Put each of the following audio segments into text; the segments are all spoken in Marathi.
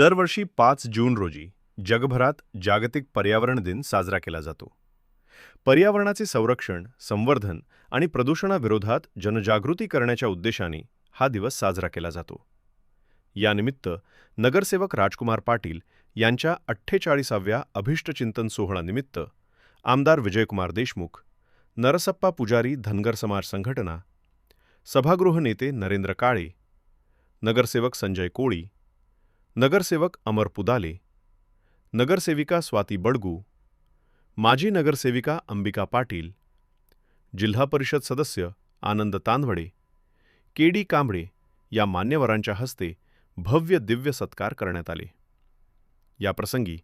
दरवर्षी 5 जून रोजी जगभरात जागतिक पर्यावरण दिन साजरा केला जातो. पर्यावरणाचे संरक्षण, संवर्धन आणि प्रदूषणाविरोधात जनजागृती करण्याच्या उद्देशाने हा दिवस साजरा केला जातो. यानिमित्त नगरसेवक राजकुमार पाटील यांच्या 48व्या अभिष्टचिंतन सोहळ्यानिमित्त आमदार विजयकुमार देशमुख, नरसप्पा पुजारी धनगर समाज संघटना, सभागृह नेते नरेंद्र काळे, नगरसेवक संजय कोळी, नगरसेवक अमर पुदाले, नगरसेविका स्वाती बडगू, माजी नगरसेविका अंबिका पाटील, जिल्हा परिषद सदस्य आनंद तांदवडे, के.डी. कांबळे या मान्यवरांच्या हस्ते भव्य दिव्य सत्कार करण्यात आले. याप्रसंगी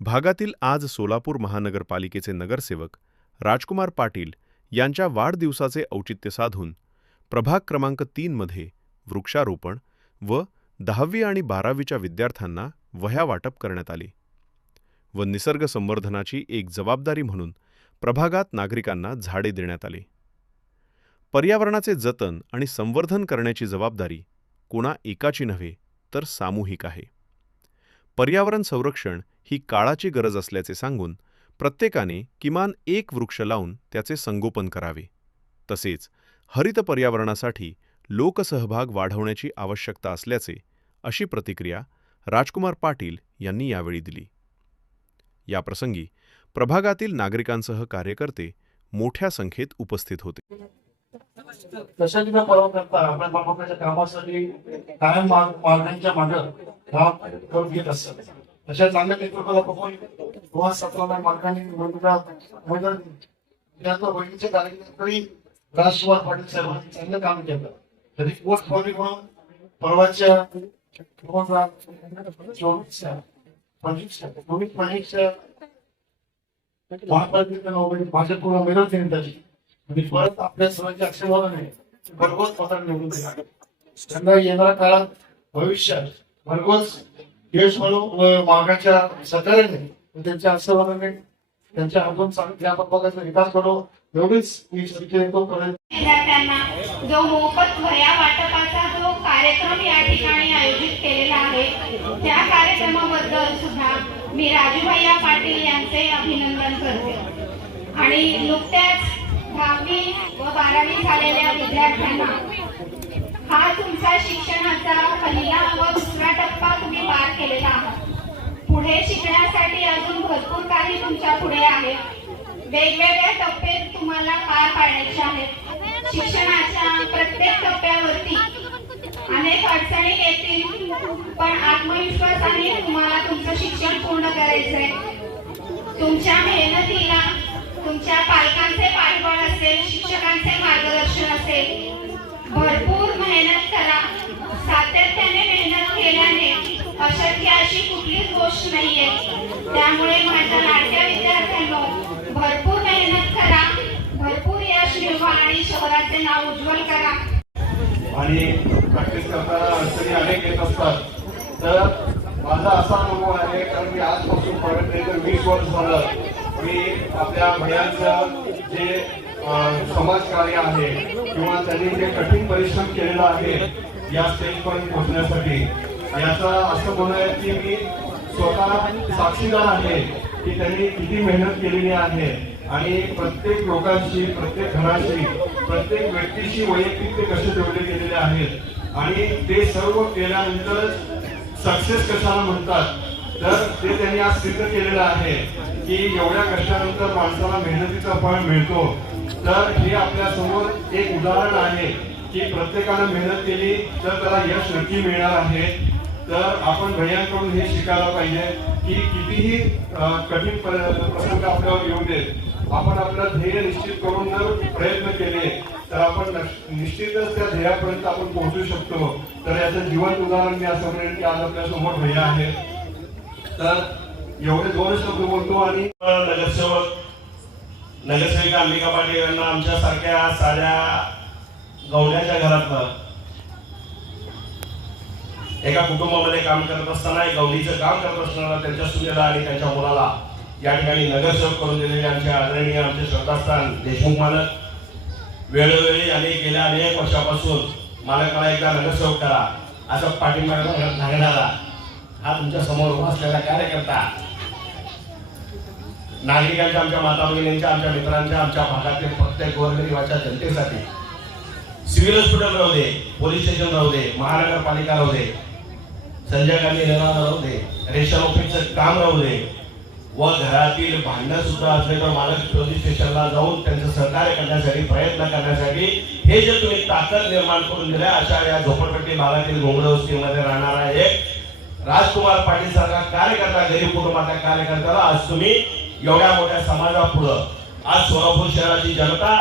भागातील आज सोलापूर महानगरपालिकेचे नगरसेवक राजकुमार पाटील यांच्या वाढदिवसाचे औचित्य साधून प्रभाग क्रमांक 3 मध्ये वृक्षारोपण व 10वी आणि 12वीच्या विद्यार्थ्यांना वह्या वाटप करण्यात आले व निसर्ग संवर्धनाची एक जबाबदारी म्हणून प्रभागात नागरिकांना झाडे देण्यात आले. पर्यावरणाचे जतन आणि संवर्धन करण्याची जबाबदारी कोणा एकाची नव्हे तर सामूहिक आहे. पर्यावरण संरक्षण ही काळाची गरज असल्याचे सांगून प्रत्येकाने किमान एक वृक्ष लावून त्याचे संगोपन करावे. तसेच हरित पर्यावरणासाठी लोकसहभाग वाढवण्याची आवश्यकता असल्याचे अशी प्रतिक्रिया राजकुमार पाटील यांनी यावेळी दिली. याप्रसंगी प्रभागातील नागरिकांसह कार्यकर्ते मोठ्या संख्येत उपस्थित होते. तशा तिथं परवा करता आपल्या बाबाच्या कामासाठी कायम मागण्यांच्या मागं करून घेत असतात. अशा चांगल्या नेतृत्वाला बघून 2017 मार्गाने बहिणीच्या कार्यक्रमातही राजकुमार पाटील साहेबांनी चांगलं काम केलं. तरी पोस्ट फॉर्मिंग म्हणून परवाच्या 2024 भाजपपूर्ण मेहनत घेऊन त्याची आणि परत आपल्या सर्वांच्या आशीर्वादाने भरघोस पत्र निवडून दिला. त्यांना येणाऱ्या काळात भविष्यात भरघोस यश म्हणून मागाच्या सहकार्याने त्यांच्या आशीर्वादाने त्यांच्या हातून या प्रभागाचा विकास करू एवढीच मी विद्यार्थ्यांना जो मोफत वह्या वाटपाचा जो कार्यक्रम या ठिकाणी आयोजित केलेला आहे त्या कार्यक्रमाबद्दल सुद्धा मी राजूभाई पाटील यांचे अभिनंदन करते. आणि नुकत्याच 10वी व 12वी झालेल्या विद्यार्थ्यांना हा तुमचा शिक्षणाचा पहिला व दुसरा टप्पा तुम्ही पार केलेला आहात. पुढे शिकण्यासाठी अजून भरपूर काही तुमच्या पुढे आहे. वेगवेगळे टप्पे तुम्हाला पार पाडायचे आहेत. शिक्षणाच्या प्रत्येक टप्प्यावरती अनेक अडचणी येतील, पण आत्मविश्वासाने तुम्हाला तुमचं शिक्षण पूर्ण करायचंय. तुमच्या मेहनतीला तुमच्या पालकांचे पाठबळ असेल, शिक्षकांचे मार्गदर्शन असेल. भरपूर मेहनत करा. सातत्याने मेहनत केल्याने अशक्य अशी कुठलीच गोष्ट नाहीये. त्यामुळे माझ्या लाडक्या विद्यार्थ्यांनो, भरपूर मेहनत करा, भरपूर यश मिळवा आणि शहराचे नाव उज्ज्वल करा. आणि प्रॅक्टिस करताना अडचणी अनेक येत असतात. तर माझा असा अनुभव आहे, कारण मी आजपासून परत नाही तर 20 वर्ष झालं मी आपल्या भयांचं जे समाजकार्य आहे किंवा त्यांनी जे कठीण परिश्रम केलेला आहे या स्टेजपर्यंत पोहोचण्यासाठी, याचा असं म्हणणं आहे की मी स्वतः साक्षीदार आहे की त्यांनी किती मेहनत केलेली आहे आणि प्रत्येक लोकांशी, प्रत्येक घराशी, प्रत्येक व्यक्तीशी वैयक्तिक ते कसे जोडले गेलेले आहेत. आणि ते सर्व केल्यानंतरच सक्सेस कशाला म्हणतात, तर ते त्यांनी आज सिद्ध केलेलं आहे की एवढ्या कष्टानंतर माणसाला मेहनतीचा फळ मिळतो. तर हे आपल्या समोर एक उदाहरण आहे की प्रत्येकानं मेहनत केली तर त्याला यश नक्की मिळणार आहे. तर आपण भैयांकडून हे शिकायला पाहिजे की कितीही कठीण प्रसंग आपल्यावर येऊ देत, आपण आपलं ध्येय निश्चित करून जर प्रयत्न केले तर आपण निश्चितच त्या ध्येयापर्यंत आपण पोहोचू शकतो. तर याचं जिवंत उदाहरण मी असं म्हणेन की आज आपल्या समोर भैया आहे. तर एवढे 2 शब्द बोलतो. आणि नगरसेविका अंबिका पाटील यांना आमच्यासारख्या साध्या गवण्याच्या घरातलं एका कुटुंबामध्ये काम करत असताना, एक गवडीचं काम करत असताना त्यांच्या सुनेला आणि त्यांच्या मुलाला या ठिकाणी नगरसेवक करून दिलेले आमचे आदरणीय आमचे श्रद्धास्थान देशमुख मालक वेळोवेळी आणि गेल्या अनेक वर्षापासून मालकाला एकदा नगरसेवक करा असं पाठिंबा घालणारा हा तुमच्या समोर उभा असलेला कार्यकर्ता नागरिकांच्या, आमच्या माता भगिनींच्या, आमच्या मित्रांच्या, आमच्या भागातील प्रत्येक गोरगरिबाच्या जनतेसाठी सिव्हिल हॉस्पिटल राहू दे, पोलीस स्टेशन राहू दे, महानगरपालिका राहू दे, संजय गांधी निर्माण राहू दे, रेशन ऑफिसचं काम राहू दे व घरातील भांडणं सुद्धा असले तर मालक पोलीस स्टेशनला जाऊन त्यांचं सहकार्य करण्यासाठी, प्रयत्न करण्यासाठी हे जे तुम्ही ताकद निर्माण करून दिल्या, अशा या झोपडपट्टी भागातील घोंगडे वस्तीमध्ये राहणारा एक राजकुमार पाटील सारखा कार्यकर्ता, गरीब कुटुंबातल्या कार्यकर्त्याला आज तुम्ही एवढ्या मोठ्या समाजापुढं, आज सोलापूर शहराची जनता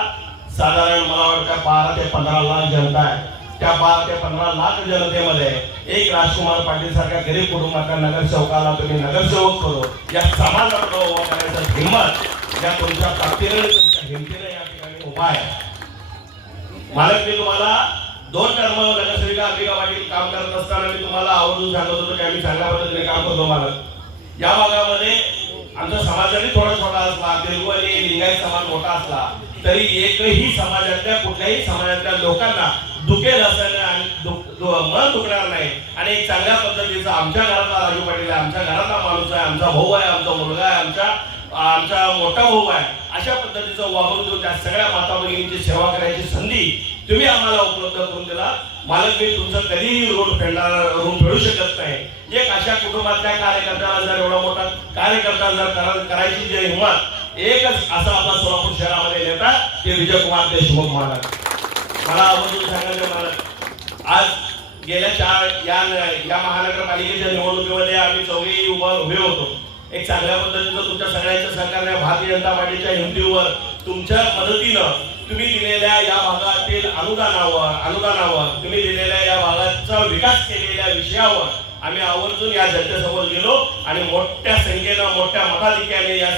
साधारण मला वाटतं 12 ते 15 लाख जनता आहे. त्या 12 ते 15 लाख जनतेमध्ये एक राजकुमार पाटील सारख्या गरीब कुटुंबातल्या नगरसेवकाला तुम्ही नगरसेवक करू, या समाजाला उभा करायचं हिंमत या तुमच्या ताकदीने, तुमच्या हिमतीने या ठिकाणी उभा आहे. मालक, मी तुम्हाला 2 टर्म नगरसेविका अंबिका पाटील काम करत असताना मी तुम्हाला आवर्जून सांगत होतो की आम्ही चांगल्या पद्धतीने काम करतो. मालक, या भागामध्ये आमचा समाज जरी थोडा छोटा असला, तेलगू आणि लिंगायत समाज मोठा असला तरी एकही समाजातल्या, कुठल्याही समाजातल्या लोकांना दुखेल असं आणि मन दुखणार नाही. आणि एक चांगल्या पद्धतीचा आमच्या घरातला राजू पाटील आहे, आमच्या घरातला माणूस आहे, आमचा भाऊ आहे, आमचा मुलगा आहे, आमचा मोठा भाऊ आहे, अशा पद्धतीचं वागणूक देऊन त्या सगळ्या माता भगिनींची सेवा करायची संधी तुम्ही आम्हाला उपलब्ध करून दिला. मालक, मी तुमचं कधीही ऋण फेडू शकत नाही. एक अशा कुटुंबातल्या कार्यकर्त्याला जर एवढा मोठा कार्यकर्ता जर करायची जी हिंमत एकच असं आपला सोलापूर शहरामध्ये नेता ते विजयकुमार देशमुख मालक. मला आवर्जून सांगायचं मालक, आज गेल्या या महानगरपालिकेच्या निवडणुकीमध्ये आम्ही चौघेही उभे होतो. एक चांगल्या पद्धतीनं तुमच्या सगळ्यांच्या सहकार्याने भारतीय जनता पार्टीच्या हिमतीवर तुमच्या मदतीनं तुम्ही दिलेल्या या भागातील अनुदानावर तुम्ही दिलेल्या या भागाचा विकास केलेल्या विषयावर आम्ही आवर्जून या जनतेसमोर गेलो आणि मोठ्या संख्येनं, मोठ्या मताधिक्याने या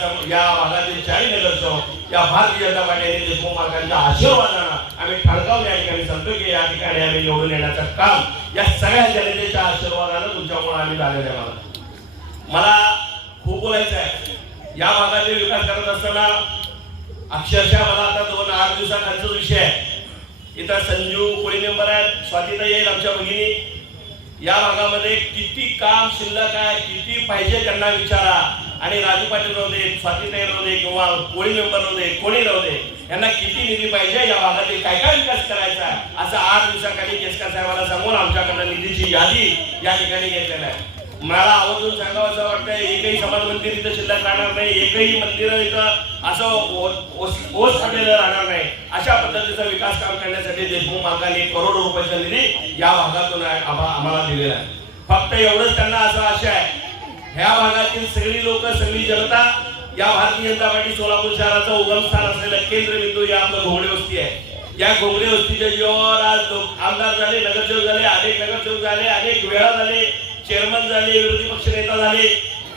भागातील 40 नगरसेवक या भारतीय जनता पार्टी आणि देशमुख मालकांच्या आशीर्वादानं आम्ही ठणकावून या ठिकाणी सांगतो की या ठिकाणी आम्ही निवडून येण्याचं काम या सगळ्या जनतेच्या आशीर्वादानं तुमच्यामुळे आम्ही झालेलं आहे. मला खूप बोलायचं आहे. या भागातील विकास करत असताना अक्षरशः मला आता 2-8 दिवसांचा विषय आहे. इथं संजू कोळी मेंबर आहेत, स्वातीताई येईल आमच्या भगिनी. या भागामध्ये किती काम शिल्लक आहे, किती पाहिजे त्यांना विचारा. आणि राजू पाटील राहू दे, स्वातीताई राहू दे किंवा कोळी मेंबर राहू दे, कोणी राहू दे, यांना किती निधी पाहिजे, या भागातील काय काय विकास करायचा आहे असं 8 दिवसाखाली केसकर साहेबांना सांगून आमच्याकडनं निधीची यादी या ठिकाणी घेतलेली आहे. मला आवर्जून सांगावं असं वाटतं, एकही समाज मंदिर इथं शिल्लक राहणार नाही, एकही मंदिर इथं असं ओस पडलेलं राहणार नाही. अशा पद्धतीचा विकास काम करण्यासाठी देशमुख मालकांनी करोडो रुपयाचा निधी या भागातून आम्हाला दिलेला आहे. फक्त एवढंच त्यांना असं आशा आहे, ह्या भागातील सगळी लोक, सगळी जनता या भारतीय जनता पार्टी सोलापूर शहराचं उगमस्थान असलेलं केंद्रबिंदू या आपलं घोंगडे वस्ती आहे. या घोंगडे वस्तीच्या जीवावर आज आमदार झाले, नगरसेवक झाले, अनेक नगरसेवक झाले, अनेक वेळा झाले, चेअरमन झाले, विरोधी पक्ष नेता झाले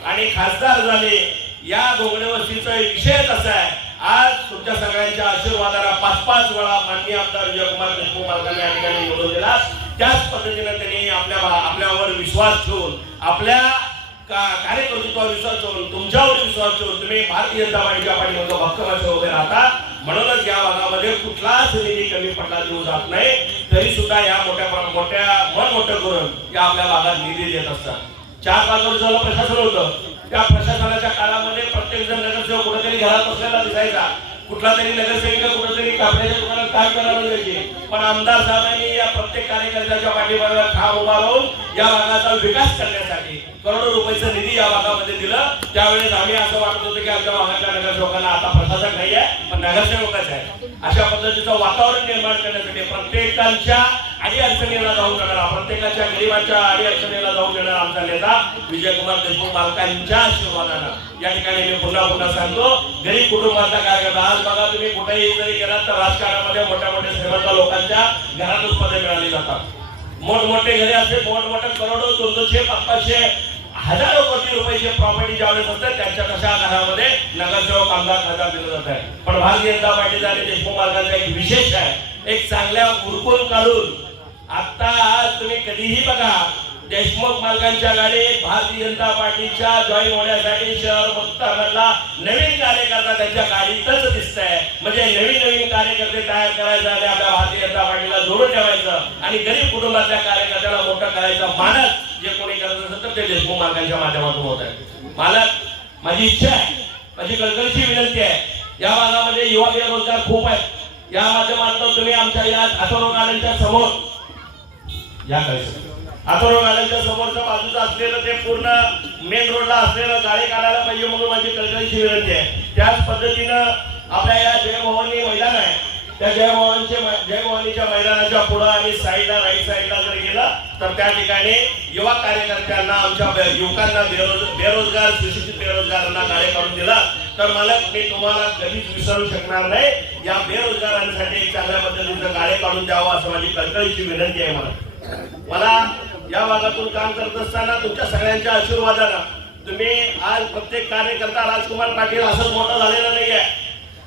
आणि खासदार झाले. या घोंगडे वस्तीचा विषयच असा आहे, आज तुमच्या सगळ्यांच्या आशीर्वादाला 5-5 वेळा माननीय आमदार विजयकुमार देशमुख मालकांनी या ठिकाणी निवडून दिला. त्याच पद्धतीने त्यांनी आपल्यावर विश्वास ठेवून, आपल्या कार्यकर्तृत्वावर विश्वास ठेवून, तुमच्यावर विश्वास ठेवून तुम्ही भारतीय जनता पार्टीच्या पाठीमागे भक्कमाचे उभे राहता. म्हणूनच या भागामध्ये कुठलाच निधी कमी पडला देऊ जात नाही. तरी सुद्धा या मोठ्या मन मोठं करून या आपल्या भागात निधी देत असतात. 4-5 वर्ष झालं प्रशासन होतं. त्या प्रशासनाच्या काळामध्ये प्रत्येक जण नगरसेवक कुठेतरी घरात बसलेला दिसायचा, कुठला तरी नगरसेविका कुठेतरी कापड्याच्या दुकानात काम करायला जायची. पण आमदार साहेबांनी या प्रत्येक कार्यकर्त्याच्या पाठीमागे ठाम उभा राहून या भागाचा विकास करण्यासाठी करोडो रुपयाचं निधी या भागामध्ये दिलं. त्यावेळेस आम्ही असं वाटत होतं की आमच्या भागातल्या नगरसेवकांना आता प्रशासक नाही आहे, पण नगरसेवकच आहे. अशा पद्धतीचं वातावरण निर्माण करण्यासाठी प्रत्येकाच्या अडीअडचणीला जाऊन देणारा, प्रत्येकाच्या गरिबांच्या अडीअडचणीला जाऊन देणारा आमचा नेता विजयकुमार देशमुख मालकांच्या आशीर्वादानं या ठिकाणी मी पुन्हा सांगतो, गरीब कुटुंबाचा कार्यकर्ता. आज बघा, तुम्ही कुठेही जरी गेलात तर राजकारणामध्ये मोठ्या मोठ्या श्रीमंत लोकांच्या घरातून पदे मिळाली जातात. मोठमोठे घरे असे मोठमोठे करोडो, 200-500 हजारो कोटी रुपयाचे प्रॉपर्टी ज्यावेळेस असतात त्यांच्या कशा घरामध्ये नगरसेवक, आमदार, खासदार दिलं जात आहे. पण भारतीय जनता पार्टीचा आणि देशमुख मालकांचा एक विशेष आहे, एक चांगल्या उरकून काढून. आता आज तुम्ही कधीही बघा, देशमुख मालकांच्या गाडीत भारतीय जनता पार्टीच्या जॉईन होण्यासाठी शहर मुक्तामधला नवीन कार्यकर्ता त्यांच्या गाडीतच दिसतंय. म्हणजे नवीन कार्यकर्ते तयार करायचं आणि आपल्या भारतीय जनता पार्टीला जोडून ठेवायचं आणि गरीब कुटुंबातल्या कार्यकर्त्याला मोठं करायचं मानस जे कोणी करत असेल तर ते देशमुख मालकांच्या माध्यमातून होत आहे. मालक, माझी इच्छा आहे, माझी कळकळीची विनंती आहे, या भागामध्ये युवा बेरोजगार खूप आहेत. या माध्यमातून तुम्ही आमच्या या अथर्व नाल्यांच्या समोर या अथर्व नाल्यांच्या समोरच्या बाजूचं असलेलं ते पूर्ण मेन रोडला असलेलं गाडी काढायला पाहिजे म्हणून माझी कळकळीची विनंती आहे. त्याच पद्धतीनं आपल्या या जयभवानी मैदान आहे, त्या जयभवानीच्या मैदानाच्या पुढं आणि साईडला राईट साईडला जर गेलं तर त्या ठिकाणी युवा कार्यकर्त्यांना, आमच्या युवकांना, बेरोजगार सुशिक्षित बेरोजगारांना गाळे काढून दिला तर मालक मी तुम्हाला कधीच विसरू शकणार नाही. या बेरोजगारांसाठी एक चांगल्या पद्धतीचं गाळे काढून द्यावं असं माझी कळकळीची विनंती आहे. मला या भागातून काम करत असताना तुमच्या सगळ्यांच्या आशीर्वादानं तुम्ही आज प्रत्येक कार्यकर्ता राजकुमार पाटील असंच मोठं झालेलं नाहीये.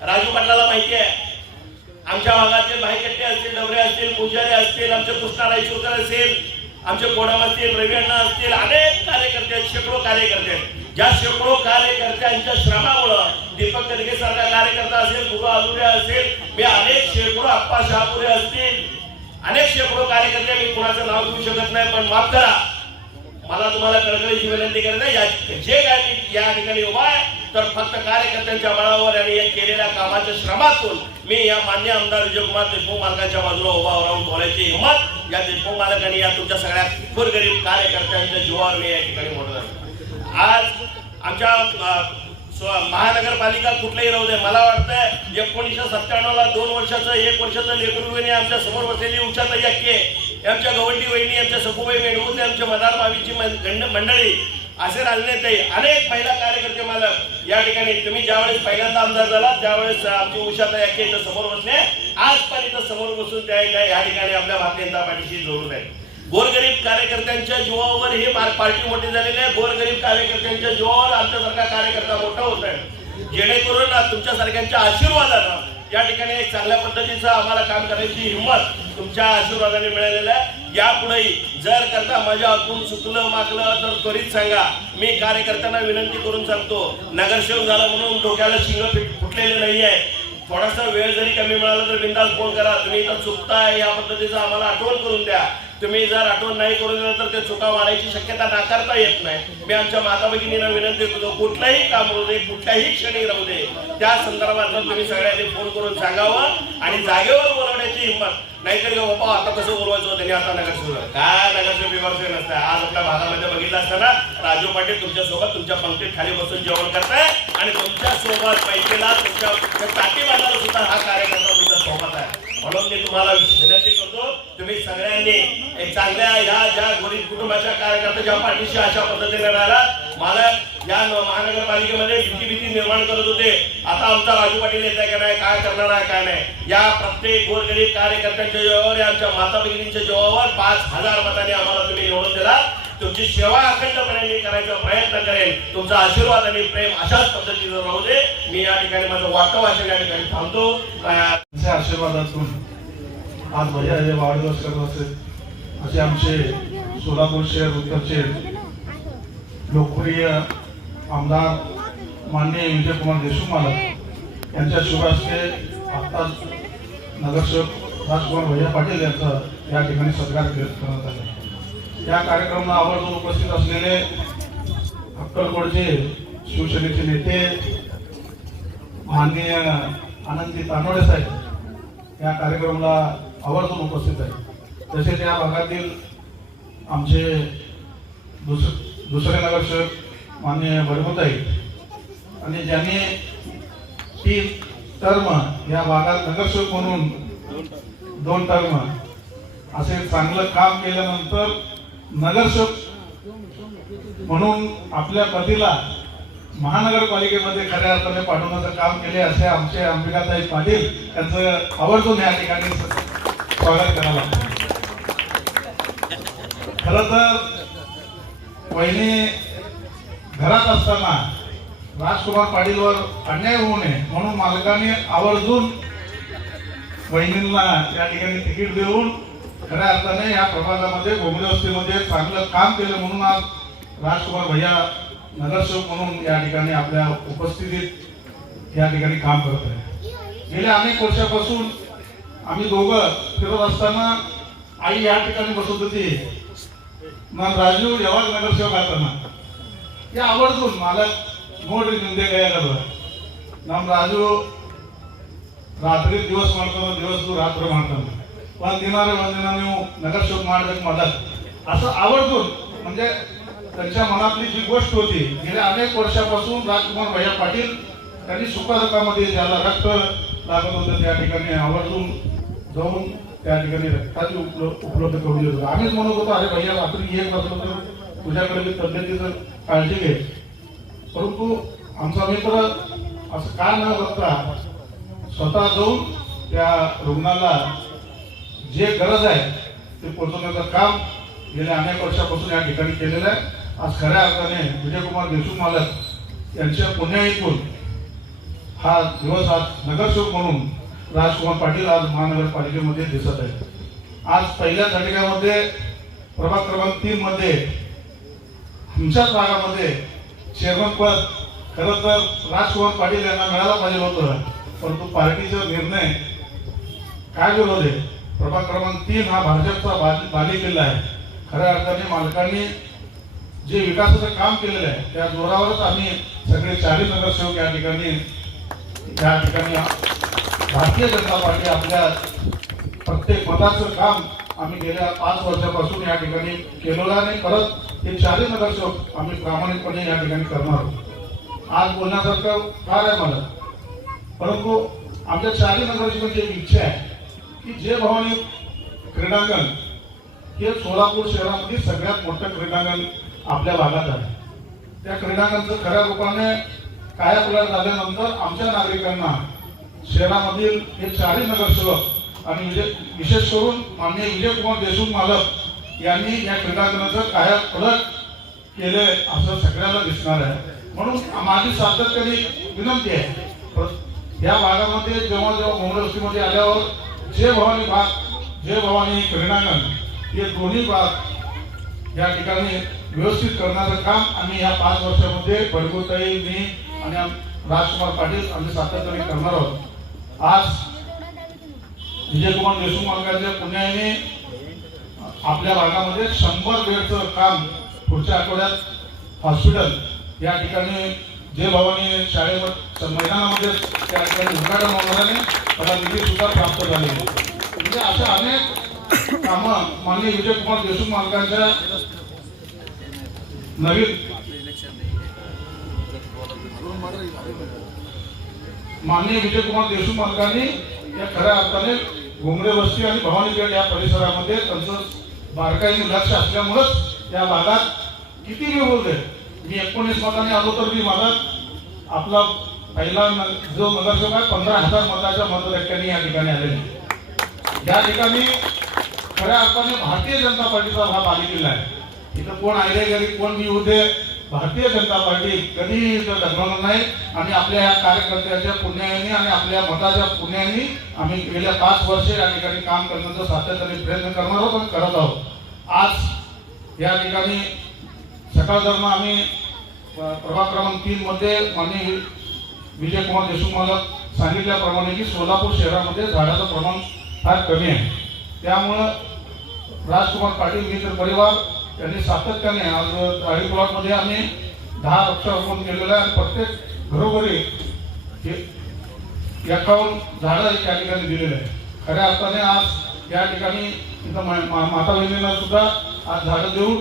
राजू पाटलाला माहिती आहे, आमच्या भागातील भाईकट्टे असतील, डवरे असतील, पुजारी असतील, आमचे कृष्णा रायचूरकर असतील, आमचे कोडम असतील, रवी अण्णा असतील, अनेक कार्यकर्ते आहेत, शेकडो कार्यकर्ते आहेत. ज्या शेकडो कार्यकर्त्यांच्या श्रमामुळं दीपक तडके सारखा कार्यकर्ता असेल, गुरु आलुरे असेल, मी अनेक शेकडो, आप्पा शहापुरे असतील, अनेक शेकडो कार्यकर्ते, मी कुणाचं नाव घेऊ शकत नाही, पण माफ करा, मला तुम्हाला कळकळीची विनंती करत आहे, जे काय मी या ठिकाणी उभा आहे तर फक्त कार्यकर्त्यांच्या बळावर आणि या केलेल्या कामाच्या श्रमातून मी या मान्य आमदार विजयकुमार देशमुख मालकांच्या बाजूला उभा राहून बोलायची हिंमत या देशमुख मालकांनी या तुमच्या सगळ्या गोरगरीब कार्यकर्त्यांच्या जीवावर मी या ठिकाणी मोडलं. आज आमच्या महानगरपालिका कुठलेही राहू दे, मला वाटतंय 1997ला 2 वर्षाचं 1 वर्षाचं लेकरू आमच्या समोर बसलेली उषाताई अक्के, आमच्या गवंडी वहिनी, आमच्या सखूबाई मेणगुते, आमच्या मदार बावीची मंडळी, असे राजनेते, अनेक महिला कार्यकर्ते मालक या ठिकाणी तुम्ही ज्यावेळेस पहिल्यांदा आमदार झाला त्यावेळेस आमची उषाताई अक्के इथं समोर बसले, आज पण इथं समोर बसून त्या या ठिकाणी आपल्या भारतीय जनता पार्टीशी जोडून आहे. गोरगरीब कार्यकर्त्यांच्या जीवावर ही पार्टी मोठी झालेली आहे. गोरगरीब कार्यकर्त्यांच्या जीवावर आमच्यासारखा कार्यकर्ता मोठा होत आहे, जेणेकरून तुमच्या सारख्यांच्या आशीर्वादानं या ठिकाणी एक चांगल्या पद्धतीचं आम्हाला काम करायची हिंमत तुमच्या आशीर्वादाने मिळालेलं आहे. यापुढेही जर करता माझ्या हातून चुकलं मागलं तर त्वरित सांगा. मी कार्यकर्त्यांना विनंती करून सांगतो, नगरसेवक झाला म्हणून डोक्याला शिंग फुटलेले नाही आहे. थोडासा वेळ जरी कमी मिळाला तर बिनधास्त फोन करा, तुम्ही इथं चुकताय या पद्धतीचं आम्हाला आठवण करून द्या. तुम्ही जर आठवण नाही करून दिलं तर ते चुका वाढायची शक्यता नाकारता येत नाही. मी आमच्या माता भगिनींना विनंती करतो, कुठलाही काम राहू दे, कुठल्याही क्षणी राहू दे, त्या संदर्भात तुम्ही सगळ्यांनी फोन करून सांगावं आणि जागेवर बोलवण्याची हिंमत. नाहीतर बाबा आता कसं बोलवायचं त्यांनी, आता नगरसेवक काय नगरसेवक विभाग नसतं. आज आपल्या भागामध्ये बघितलं असताना राजू पाटील तुमच्या सोबत तुमच्या पंक्तीत खाली बसून जेवण करताय आणि तुमच्या सोबत पैकीला तुमच्या ताटी बांधायला सुद्धा हा कार्यकर्ता तुमच्या सोबत आहे. म्हणून मी तुम्हाला विनंती करतो, तुम्ही सगळ्यांनी एक चांगल्या या ज्या गरीब कुटुंबाच्या कार्यकर्त्याच्या पाठीशी अशा पद्धतीने राहिला. मला या महानगरपालिकेमध्ये भीती निर्माण करत होते, आता आमचा राजू पाटील येत आहे का नाही, काय करणार आहे काय नाही. या प्रत्येक गोरगरीब कार्यकर्त्यांच्या जीवावर, आमच्या माता भगिनींच्या जीवावर 5000 मतांनी आम्हाला तुम्ही निवडून दिला. तुमची सेवा अखंडपणे मी करायचा प्रयत्न करेन. तुमचा आशीर्वाद आणि प्रेम अशाच पद्धतीने राहू दे. मी या ठिकाणी माझं वार्तावाचन या ठिकाणी थांबतो. आशीर्वादातून आज भैया हे वाढदिवस करत असेल असे आमचे सोलापूर शहर उत्तरचे लोकप्रिय आमदार माननीय विजयकुमार देशमुख मालक यांच्या शुभ हस्ते आत्ताच नगरसेवक राजकुमार भैया पाटील यांचा या ठिकाणी सत्कार करण्यात आला. या कार्यक्रमाला आवर्जून उपस्थित असलेले अक्कलकोटचे शिवसेनेचे नेते माननीय आनंदी तानोडे साहेब या कार्यक्रमाला आवर्जून उपस्थित आहेत. तसेच या भागातील आमचे दुसरे नगरसेवक माननीय भरभूताई आणि ज्यांनी 3 टर्म या भागात नगरसेवक म्हणून 2 टर्म असे चांगलं काम केल्यानंतर नगरसेवक म्हणून आपल्या पतीला महानगरपालिकेमध्ये खऱ्या अर्थाने पाठवण्याचं काम केले असे आमचे अंबिकाताई पाटील यांचं आवर्जून या ठिकाणी स्वागत करायला. खरं तर वहिनी घरात असताना राजकुमार पाटीलवर अन्याय होऊ नये म्हणून मालकाने आवर्जून वहिनींना या ठिकाणी तिकीट देऊन खऱ्या अर्थाने या प्रभागामध्ये भोमले वस्तीमध्ये चांगलं काम केलं म्हणून आज राजकुमार भैया नगरसेवक म्हणून या ठिकाणी आपल्या उपस्थितीत या ठिकाणी काम करत आहे. गेल्या अनेक वर्षापासून आम्ही दोघं फिरत असताना आई या ठिकाणी बसत होती ना राजू यावाच नगरसेवक असताना या आवर्जून मालक मोठ निंदे गया करत नम राजू रात्री दिवस ಮಾಡ್ತಾನೆ दिवस रात्र ಮಾಡ್ತಾನೆ ಒಂದಿನಾರೆ ಒಂದಿನ ನೀವು नगरसेवक ಮಾಡಬೇಕು मालक असं आवर्जून म्हणजे त्यांच्या मनातली जी गोष्ट होती गेल्या अनेक वर्षापासून राजकुमार भैया पाटील त्यांनी सुखदुःखामध्ये ज्याला रक्त लागत होतं त्या ठिकाणी आवर्जून जाऊन त्या ठिकाणी रक्ताची उपलब्ध करून देत होतो. आम्हीच म्हणत होतो अरे भैया रात्री एक वाजलं तर तुझ्याकडे तब्येतीचं काळजी घे, परंतु आमचा मित्र असं का न बघता स्वतः जाऊन त्या रुग्णाला जे गरज आहे ते पोहोचवण्याचं काम गेल्या अनेक वर्षापासून या ठिकाणी केलेलं आहे. आज खऱ्या अर्थाने विजयकुमार देशमुख मालक यांच्या पुण्याईतून हा दिवस आज नगरसेवक म्हणून राजकुमार पाटील आज महानगरपालिकेमध्ये दिसत आहे. आज पहिल्या झटक्यामध्ये प्रभाग क्रमांक 3 मध्ये आमच्याच भागामध्ये चेअरमन पद खरं तर राजकुमार पाटील यांना मिळायला पाहिजे होतं, परंतु पार्टीचा निर्णय काय विरोध आहे. प्रभाग क्रमांक 3 हा भाजपचा बालेकिल्ला आहे. खऱ्या अर्थाने मालकांनी जे विकासाचं काम केलेलं आहे त्या जोरावरच आम्ही सगळे 40 नगरसेवक या ठिकाणी भारतीय जनता पार्टी आपल्या प्रत्येक मताचं काम आम्ही गेल्या 5 वर्षापासून या ठिकाणी केलेलं आहे. परत हे 40 नगरसेवक आम्ही प्रामाणिकपणे या ठिकाणी करणार आहोत. आज बोलण्यासारखं फार आहे मला, परंतु आमच्या 40 नगरसेवकांची एक इच्छा आहे की जे भवानी क्रीडांगण हे सोलापूर शहरामध्ये सगळ्यात मोठं क्रीडांगण आपल्या भागात आहे. त्या क्रीडांगणाचं खऱ्या रूपाने कायापालट झाल्यानंतर आमच्या नागरिकांना शहरामधील हे 40 नगरसेवक आणि विशेष करून माननीय विजयकुमार देशमुख मालक यांनी या क्रीडांगणाचं कायापालट केले असं सगळ्यांना दिसणार आहे. म्हणून माझी सातत्याने विनंती आहे या भागामध्ये जेव्हा मुंबई वस्तीमध्ये आल्यावर जे भवानी क्रीडांगण हे दोन्ही भाग या ठिकाणी व्यवस्थित करण्याचं काम आम्ही या 5 वर्षामध्ये बडगुताई मी आणि राजकुमार पाटील आम्ही सातत्याने करणार आहोत. आज विजयकुमार देशमुख मालकांच्या पुण्याने आपल्या भागामध्ये 100 बेडचं काम पुढच्या आठवड्यात हॉस्पिटल या ठिकाणी जे भवानी शाळेमध्ये मैदानामध्ये त्या ठिकाणी उद्घाटन होणार आहे. त्याला निधी सुद्धा प्राप्त झाली. म्हणजे अशा अनेक कामं माननीय विजयकुमार देशमुख मालकांच्या नवीन माननीय विजयकुमार देशमुख मालकांनी या खऱ्या अर्थाने घोंगडे वस्ती आणि भवानीपेठ या परिसरामध्ये त्यांचं बारकाईने लक्ष असल्यामुळेच या भागात किती मी बोलते मी 19 मतांनी आलो तर मी मला आपला पहिला जो नगरसेवक आहे 15,000 मताच्या मतधक्क्यांनी या ठिकाणी आलेले. या ठिकाणी खऱ्या अर्थाने भारतीय जनता पार्टीचा हा बालेकिल्ला आहे. इथं कोण आले गेले कोण मी उदे भारतीय जनता पार्टी कधीही इथं डगमगणार नाही. आणि आपल्या या कार्यकर्त्याच्या पुण्याने आणि आपल्या मताच्या पुण्याने आम्ही गेल्या 5 वर्षे या ठिकाणी काम करण्याचा सातत्याने प्रयत्न करणार आहोत आणि करत आहोत. आज या ठिकाणी सकाळ दरम्यान आम्ही प्रभाग क्रमांक 3 मध्ये माननीय विजयकुमार देशमुख मालक सांगितल्याप्रमाणे की सोलापूर शहरामध्ये झाडाचं प्रमाण फार कमी आहे. त्यामुळं राजकुमार पाटील मित्र परिवार यांनी सातत्याने आज राही प्लॉटमध्ये आम्ही 10 वृक्षारोपण केलेलं आहे आणि प्रत्येक घरोघरी 51 झाडं त्या ठिकाणी दिलेले आहे. खऱ्या अर्थाने आज या ठिकाणी इथं माता बहिणींना सुद्धा आज झाडं देऊन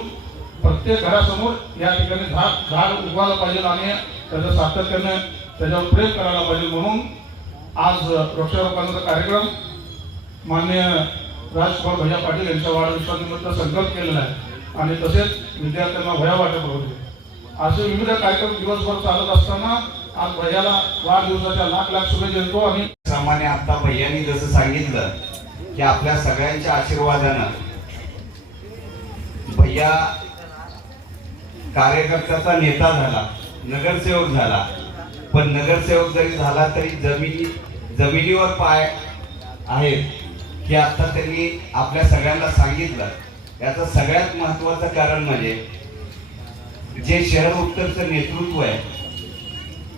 प्रत्येक घरासमोर या ठिकाणी झाड उगवायला पाहिजे आणि त्याचं सातत्याने त्याच्यावर प्रेम करायला पाहिजे. म्हणून आज वृक्षारोपणाचा कार्यक्रम माननीय राजकुमार भैया पाटील यांच्या वाढदिवसानिमित्त संकल्प केलेला आहे आणि तसेच विद्यार्थ्यांना वह्या वाटप होते. असे विविध कार्यक्रम दिवसभर चालत असताना आज भैयाला वाढदिवसाच्या लाख शुभेच्छा देतो. आणि सामान्य आता भैयांनी जसं सांगितलं की आपल्या सगळ्यांच्या आशीर्वादानं भैया कार्यकर्त्याचा नेता झाला, नगरसेवक झाला. पण नगरसेवक जरी झाला तरी जमिनीवर पाय आहेत की आता त्यांनी आपल्या सगळ्यांना सांगितलं. याचं सगळ्यात महत्वाचं कारण म्हणजे जे शहर उत्तरचं नेतृत्व आहे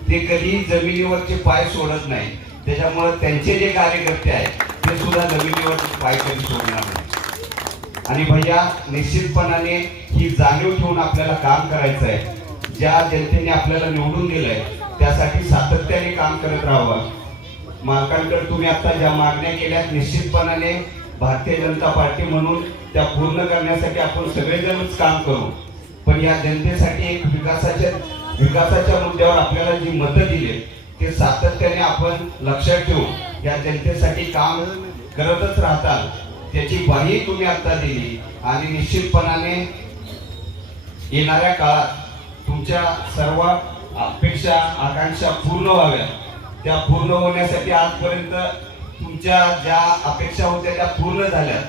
ते कधी जमिनीवरचे पाय सोडत नाही. त्याच्यामुळे त्यांचे जे कार्यकर्ते आहेत ते सुद्धा जमिनीवरचे पाय कधी सोडणार नाही. आणि भैया निश्चितपणाने ही जाणीव ठेवून आपल्याला काम करायचं आहे. ज्या जनतेने आपल्याला निवडून दिलंय त्यासाठी सातत्याने काम करत राहावं. मालकांकडे तुम्ही आता ज्या मागण्या केल्या निश्चितपणाने भारतीय जनता पार्टी म्हणून त्या पूर्ण करण्यासाठी आपण सगळेजणच काम करू. पण या जनतेसाठी एक विकासाच्या मुद्द्यावर आपल्याला जी मतं दिली ते सातत्याने आपण लक्षात ठेवून या जनतेसाठी काम करतच राहताल त्याची ग्वाही तुम्ही आता दिली. आणि निश्चितपणाने येणाऱ्या काळात तुमच्या सर्व अपेक्षा आकांक्षा पूर्ण व्हाव्या. त्या पूर्ण होण्यासाठी आजपर्यंत तुमच्या ज्या अपेक्षा होत्या त्या पूर्ण झाल्या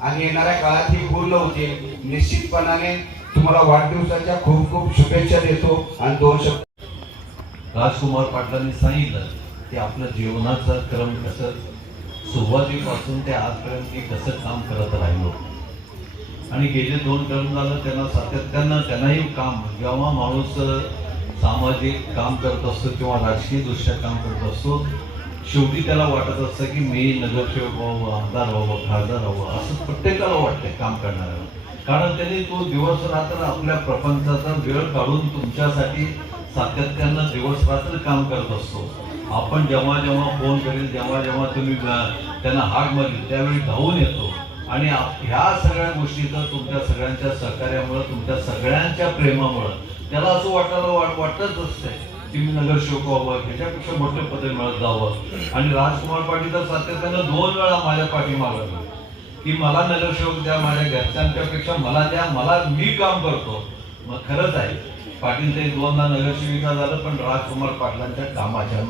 आणि येणाऱ्या काळात ही पूर्ण होतील. निश्चितपणाने तुम्हाला वाढदिवसाच्या खूप खूप शुभेच्छा देतो. आणि 2 शब्द राजकुमार पाटलांनी सांगितलं की आपलं जीवनाचा क्रम कसं सुरुवातीपासून ते आजपर्यंत मी कसं काम करत राहिलो आणि गेले 2 टर्म झालं त्यांना सातत्यानं त्यांनाही काम जेव्हा माणूस सामाजिक काम करत असतो किंवा राजकीय दृष्ट्या काम करत असतो शेवटी त्याला वाटत असतं की मी नगरसेवक व्हावं, आमदार व्हावं, खासदार व्हावं असं प्रत्येकाला वाटतंय काम करणाऱ्याला. कारण त्यांनी तो दिवस रात्र आपल्या प्रपंचाचा वेळ काढून तुमच्यासाठी सातत्यानं दिवस रात्र काम करत असतो. आपण जेव्हा जेव्हा फोन करेल जेव्हा तुम्ही त्यांना हाक मारेल त्यावेळी धावून येतो. आणि ह्या सगळ्या गोष्टीचं तुमच्या सगळ्यांच्या सहकार्यामुळं तुमच्या सगळ्यांच्या प्रेमामुळं त्याला असं वाटतच असतंय की मी नगरसेवक व्हावं, ह्याच्यापेक्षा मोठे पद मिळत जावं. आणि राजकुमार पाटील तर सातत्यानं 2 वेळा माझ्या पाठीमागं की मला नगरसेवक द्या, माझ्या घरच्यांच्या पेक्षा मला द्या, मी काम करतो. मग खरंच आहे पाटील ते 2दा नगरसेविका झालं पण राजकुमार पाटलांच्या कामाच्या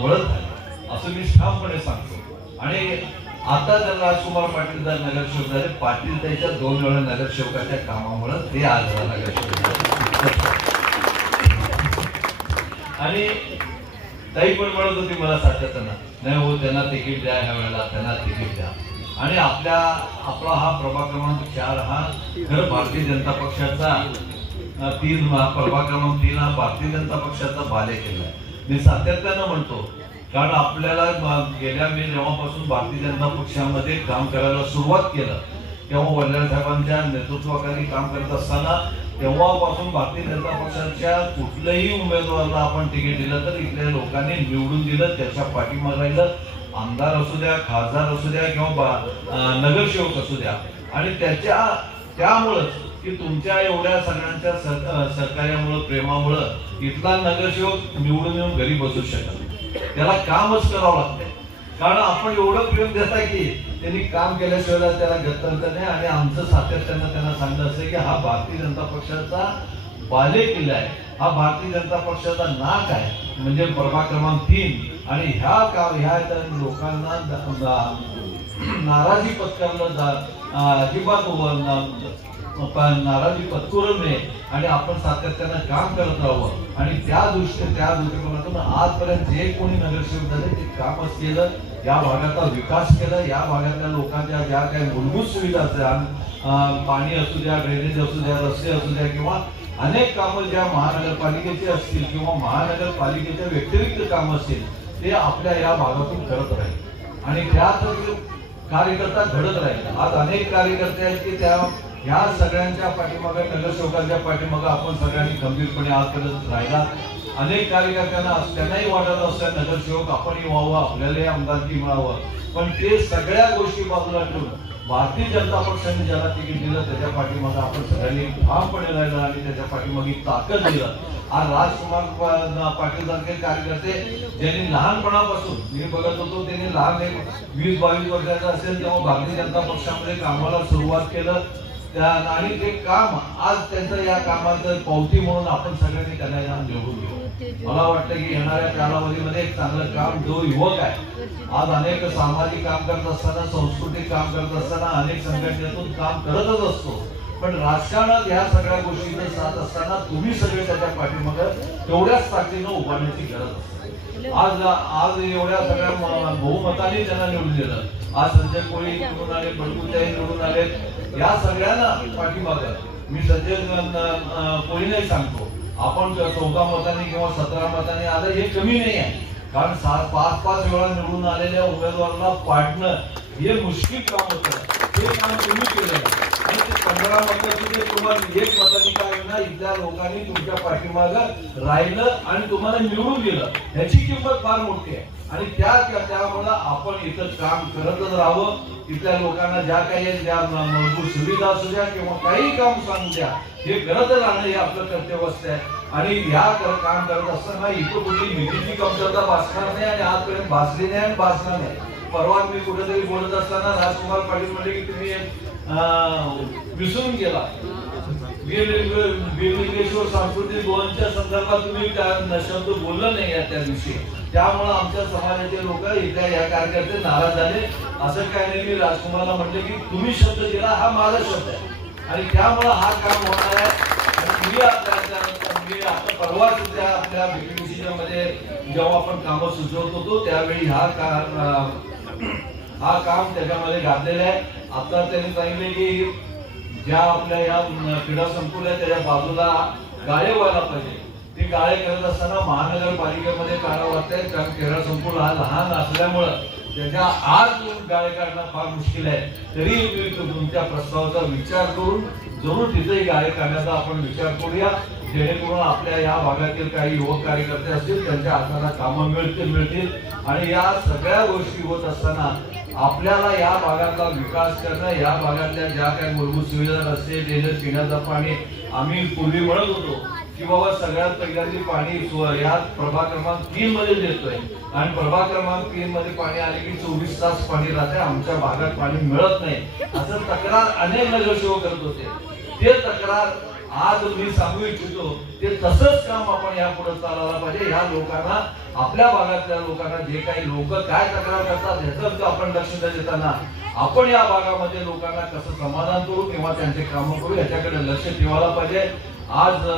वळत झालं असं मी ठामपणे सांगतो. आणि आता जर राजकुमार पाटील जर नगरसेवक झाले पाटील त्याच्या 2 वेळा नगरसेवकाच्या कामामुळे ते आज नगरसेवक झाले. आणि ताई पण म्हणत होती मला सातत्यानं नाही हो त्यांना तिकीट द्या, ह्या वेळेला त्यांना तिकीट द्या. आणि आपला हा प्रभाग क्रमांक 4 हा खरं भारतीय जनता पक्षाचा 3 प्रभाग क्रमांक 3 हा भारतीय जनता पक्षाचा बालेकिल्ला आहे. मी सातत्यानं म्हणतो कारण आपल्याला गेल्या मी जेव्हापासून भारतीय जनता पक्षामध्ये काम करायला सुरुवात केलं तेव्हा वडलाल साहेबांच्या नेतृत्वाखाली काम करत असताना तेव्हापासून भारतीय जनता पक्षाच्या कुठल्याही उमेदवाराला आपण तिकीट दिलं तर इथल्या लोकांनी निवडून दिलं, त्याच्या पाठीमागे राहिलं. आमदार असू द्या, खासदार असू द्या किंवा नगरसेवक असू द्या. आणि त्यामुळंच की तुमच्या एवढ्या सगळ्यांच्या सहकार्यामुळं प्रेमामुळं इथला नगरसेवक निवडून येऊन घरी बसू शकत. त्याला कामच करावं लागतंय कारण आपण एवढं प्रेम देता की त्यांनी काम केल्याशिवाय त्याला गत्यंतर नाही. आणि आमचं सातत्यानं त्यांना सांगणं असं की हा भारतीय जनता पक्षाचा बालेकिल्ला आहे, हा भारतीय जनता पक्षाचा नाक आहे म्हणजे प्रभाग क्रमांक 3. आणि ह्या लोकांना नाराजी पत्करलं अजिबात नाराजी पत्करू नये आणि आपण सातत्यानं काम करत राहावं. आणि त्या दृष्टिकोनातून आजपर्यंत जे कोणी नगरसेवक झाले ते कामच केलं, या भागाचा विकास केला, या भागातल्या लोकांच्या ज्या काही मूलभूत सुविधा असतात पाणी असू द्या, ड्रेनेज असू द्या, रस्ते असू द्या किंवा अनेक कामं ज्या महानगरपालिकेचे असतील किंवा महानगरपालिकेच्या व्यतिरिक्त कामं असतील ते आपल्या या भागातून करत राहील आणि त्यात कार्यकर्ता घडत राहील. आज अनेक कार्यकर्ते आहेत की ह्या सगळ्यांच्या पाठीमागे नगरसेवकांच्या पाठीमागे आपण सगळ्यांनी खंबीरपणे आजपर्यंत राहिला. अनेक कार्यकर्त्यांना त्यांनाही वाटत असतं नगरसेवक आपणही व्हावं, आपल्यालाही आमदारकी मिळावं. पण ते सगळ्या गोष्टी बाजूला ठेवून भारतीय जनता पक्षाने ज्याला तिकीट दिलं त्याच्या पाठीमागे आपण सगळ्यांनी ठामपणे राहिलं आणि त्याच्या पाठीमागे ताकद दिलं. आज राजकुमार पाटील सारखे कार्यकर्ते ज्यांनी लहानपणापासून मी बघत होतो त्यांनी लहान 20-22 वर्षाचा असेल तेव्हा भारतीय जनता पक्षामध्ये कामाला सुरुवात केलं आणि ते काम आज त्यांचं या कामाचं पावती म्हणून आपण सगळ्यांनी त्यांना निवडून घेऊ. मला वाटतं की येणाऱ्या कालावधीमध्ये एक चांगलं काम जो युवक आहे आज अनेक सामाजिक काम करत असताना, सांस्कृतिक काम करत असताना, अनेक संघटनेतून काम करतच असतो. पण राजकारणात ह्या सगळ्या गोष्टींचा साथ असताना तुम्ही सगळे त्याच्या पाठीमागे तेवढ्याच ताकदीनं उभारण्याची गरज असते. आज एवढ्या सगळ्या बहुमताने त्यांना निवडून दिलं. आज संजय कोळी निवडून आले, बडगुताई निवडून आले, या सगळ्यांना पाठीमागे मी संजय कोळीलाही सांगतो आपण 14 मतांनी किंवा 17 मतांनी आलं हे कमी नाही आहे. कारण 5-5 वेळा निवडून आलेल्या उमेदवाराला पाडणं हे मुश्किल काम होतं. हे काम तुम्ही केलं आणि ते 15 मतांचं ते तुम्हाला 1 मतांनी काय होईना इथल्या लोकांनी तुमच्या पाठीमागं राहिलं आणि तुम्हाला निवडून दिलं, ह्याची किंमत फार मोठी आहे. आणि त्यामुळं आपण इथं काम करतच राहावं. इथल्या लोकांना ज्या काही ज्या मूलभूत सुविधा असू द्या किंवा काही काम सांगू द्या, हे करतच राहणं हे आपलं कर्तव्य असतं. आणि काम करत असताना इथं कुठली निधीची कमतरता भासणार नाही आणि आजपर्यंत भासली नाही आणि भासणार नाही. परवा मी कुठेतरी बोलत असताना राजकुमार पाटील म्हणले की तुम्ही विसरून गेला वीरलिंगेश्वर सांस्कृतिक भवनच्या संदर्भात तुम्ही शब्द बोललं नाही त्या दिवशी. त्यामुळे आमच्या समाजाचे लोक इथल्या या कार्यकर्ते नाराज झाले. असं काय नाही, मी राजकुमारला म्हटलं की तुम्ही शब्द दिला हा माझा शब्द आहे आणि त्यामुळे हा काम होणार आहे. मी आता परवाच त्या आपल्या बीपीडीसीच्या मध्ये जेव्हा आपण कामं सुचवत होतो त्यावेळी हा काम त्याच्यामध्ये घातलेलं आहे. आता त्यांनी सांगितले की ज्या आपल्या या क्रीडा संकुल आहे त्याच्या बाजूला गाळे व्हायला पाहिजे. ते गाळे करत असताना महानगरपालिकेमध्ये काढावं लागतंय, कारण क्रीडा संकुल हा लहान असल्यामुळं त्याच्या आज गाळे काढणं फार मुश्किल आहे. तरी मी तुमच्या प्रस्तावाचा विचार करून जरूर तिथेही गाळे काढण्याचा आपण विचार करूया, जेणेकरून आपल्या या भागातील काही युवक कार्यकर्ते असतील त्यांच्या हाताला कामं मिळतील. आणि या सगळ्या गोष्टी होत असताना आपल्याला या भागातला विकास करणं, या भागातल्या ज्या काही मूलभूत सुविधा, रस्ते, ड्रेनेज, पिण्याचं पाणी, आम्ही पूर्वी म्हणत होतो की बाबा सगळ्यात पहिल्यांदा पाणी या प्रभाग क्रमांक 3 मध्ये देतोय आणि प्रभाग क्रमांक 3 मध्ये पाणी आले की 24 तास पाणी राहते, आमच्या भागात पाणी मिळत नाही, असं तक्रार अनेक नगरसेवक करत होते. ते तक्रार आज मी सांगू इच्छितो ते तसंच काम आपण यापुढे चालवलं पाहिजे. ह्या लोकांना, आपल्या भागातल्या लोकांना, जे काही लोक काय तक्रार करतात ह्याचं आपण लक्ष देताना आपण या भागामध्ये लोकांना कसं समाधान करू किंवा त्यांचे कामं करू याच्याकडे लक्ष ठेवायला पाहिजे. आज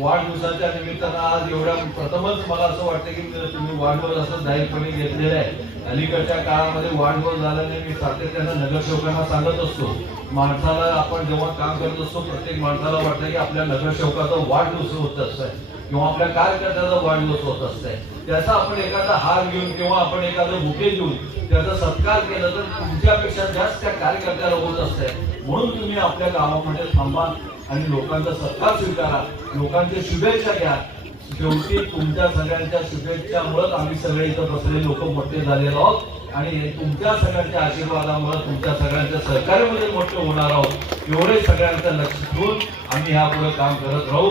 वाढदिवसाच्या निमित्तानं आज एवढ्या प्रथमच मला असं वाटतं की तुम्ही वाढदिवस असं जाहीरपणे घेतलेलं आहे. अलीकडच्या काळामध्ये वाढदिवस झाल्याने मी सातत्यानं नगरसेवकांना सांगत असतो, माणसाला आपण जेव्हा काम करत असतो प्रत्येक माणसाला वाटतं की आपल्या नगरसेवकाचा वाढदिवस होत असतंय किंवा आपल्या कार्यकर्त्याचा वाढदिवस होत असतंय. त्याचा आपण एखादा हार घेऊन किंवा आपण एखादं बुके घेऊन त्याचा सत्कार केला तर तुमच्यापेक्षा जास्त त्या कार्यकर्त्याला होत असतंय. म्हणून तुम्ही आपल्या गावामध्ये थांबा आणि लोकांचा सत्कार स्वीकारा, लोकांच्या शुभेच्छा घ्या. शेवटी तुमच्या सगळ्यांच्या शुभेच्छामुळेच आम्ही सगळे इथं बसलेले लोक मोठे झालेलो आहोत आणि तुमच्या सगळ्यांच्या आशीर्वादामुळे, तुमच्या सगळ्यांच्या सहकार्यामध्ये मोठे होणार आहोत. एवढे सगळ्यांचं लक्ष ठेवून आम्ही यापुढे काम करत राहू.